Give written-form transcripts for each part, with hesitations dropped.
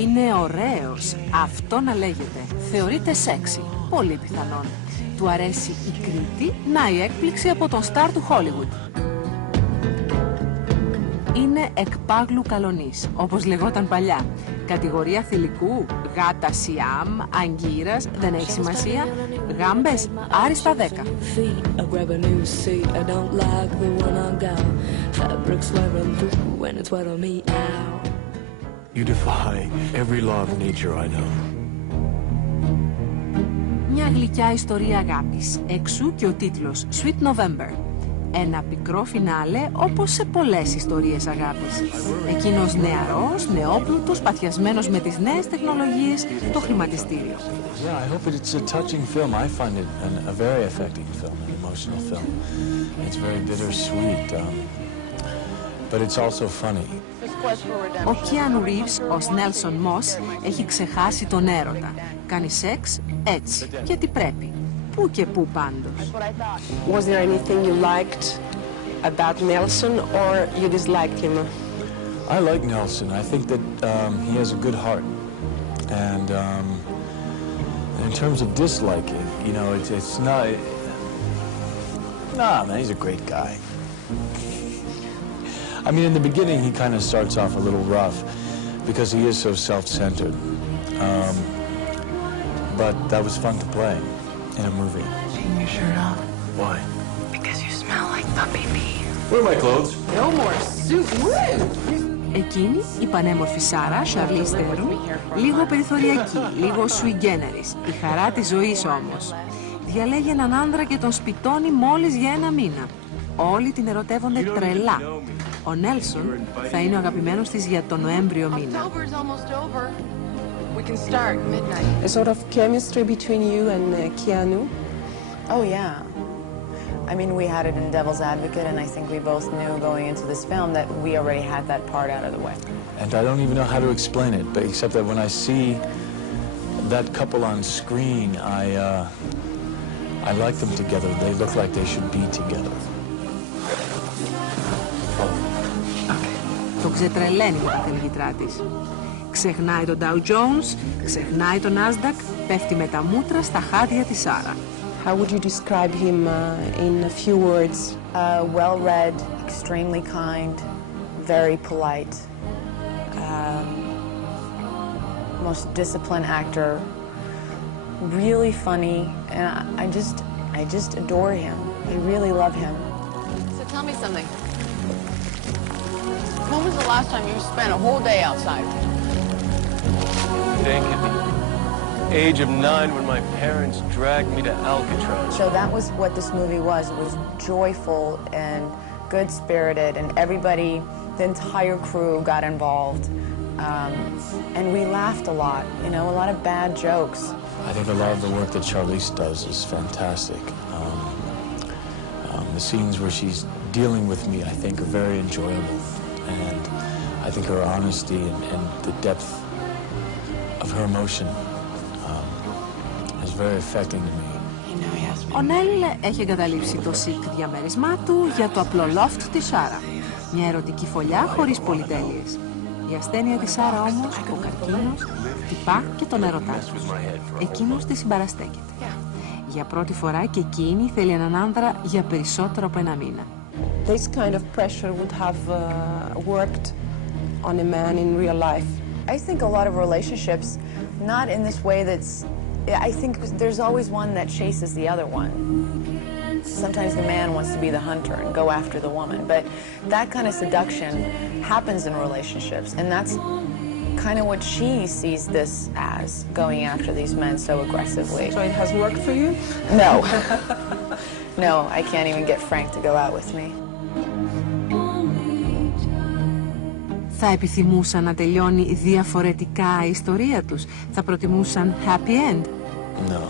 Είναι ωραίος. Αυτό να λέγεται. Θεωρείται σεξι. Πολύ πιθανόν. Του αρέσει η Κρήτη, να η έκπληξη από τον στάρ του Hollywood. Είναι εκπάγλου καλονής, όπως λεγόταν παλιά. Κατηγορία θηλυκού, γάτα Σιάμ, αγκύρας, δεν έχει σημασία. Γάμπες, άριστα 10. You defy every law of nature I know. Μια γλυκιά ιστορία αγάπης, εξού και ο τίτλος Sweet November. Ένα πικρό φινάλε όπως σε πολλές ιστορίες αγάπης. Εκείνος νεαρός, νεόπλουτος, παθιασμένος με τις νέες τεχνολογίες, το χρηματιστήριο. Yeah, I hope it's a touching film. I find it a very affecting film, an emotional film. It's very bittersweet, but it's also funny. Ο Keanu Reeves, ως Nelson Moss, έχει ξεχάσει τον έρωτα. Κάνει σεξ έτσι και τι πρέπει. Πού και πού πάντως. Was there anything you liked about Nelson or you disliked him? I like Nelson. I think that he has a good heart. And in terms of disliking, you know, it's not... Nah, man, he's a great guy. I mean, in the beginning, he kind of starts off a little rough because he is so self-centered. But that was fun to play in a movie. Taking your shirt off. Why? Because you smell like puppy pee. Where are my clothes? No more suit. Εκείνη, η πανέμορφη Σάρα, Charlize Theron, λίγο περιθωριακή, λίγο sui generis, η χαρά της ζωής όμως. Διαλέγει έναν άνδρα και τον σπιτώνει μόλις για ένα μήνα. Όλοι την ερωτεύονται τρελά. Ο Νέλσον θα είναι ο αγαπημένος της για τον Νοέμβριο μήνα. A sort of chemistry between you and Keanu? Oh, yeah. I mean, we had it in Devil's Advocate, and I think we both knew going into this film that we already had that part out of the way. And I don't even know how to explain it, but except that when I see that couple on screen, I like them together. They look like they should be together. Το ξετρελαίνει με τα τελγητρά της. Ξεχνάει τον Dow Jones, ξεχνάει τον Nasdaq, πέφτει με τα μούτρα στα χάδια της Σάρα. How would you describe him in a few words? Well-read, extremely kind, very polite, most disciplined actor, really funny, and I just adore him. I really love him. So tell me something. When was the last time you spent a whole day outside? Thank you. Age of 9 when my parents dragged me to Alcatraz. So that was what this movie was. It was joyful and good-spirited, and everybody, the entire crew got involved. And we laughed a lot, you know, a lot of bad jokes. I think a lot of the work that Charlize does is fantastic. The scenes where she's dealing with me, I think, are very enjoyable. And I think her honesty and the depth of her emotion is very affecting to me. Ο Νέλ έχει εγκαταλείψει το σικ διαμέρισμά του για το απλό loft της Σάρα. Μια ερωτική φωλιά χωρίς πολυτέλειες. Η ασθένεια της Σάρα όμως, ο καρκίνος, χτυπά και τον ερωτά. Εκείνος τη συμπαραστέκεται. Για πρώτη φορά και εκείνη θέλει έναν άνδρα για περισσότερο από ένα μήνα. This kind of pressure would have worked on a man in real life. I think a lot of relationships, not in this way that's... I think there's always one that chases the other one. Sometimes the man wants to be the hunter and go after the woman, but that kind of seduction happens in relationships, and that's kind of what she sees this as, going after these men so aggressively. So it has worked for you? No. No, I can't even get Frank to go out with me. Θα επιθυμούσαν να τελειώνει διαφορετικά η ιστορία τους? Θα προτιμούσαν happy end? No.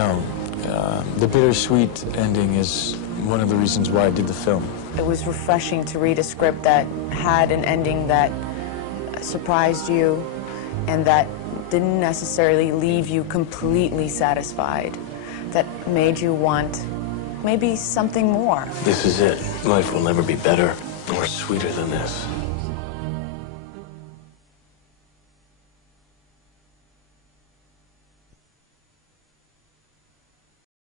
No. The bittersweet ending is one of the reasons why I did the film. It was refreshing to read a script that had an ending that surprised you and that didn't necessarily leave you completely satisfied, that made you want maybe something more. This is it. Life will never be better or sweeter than this.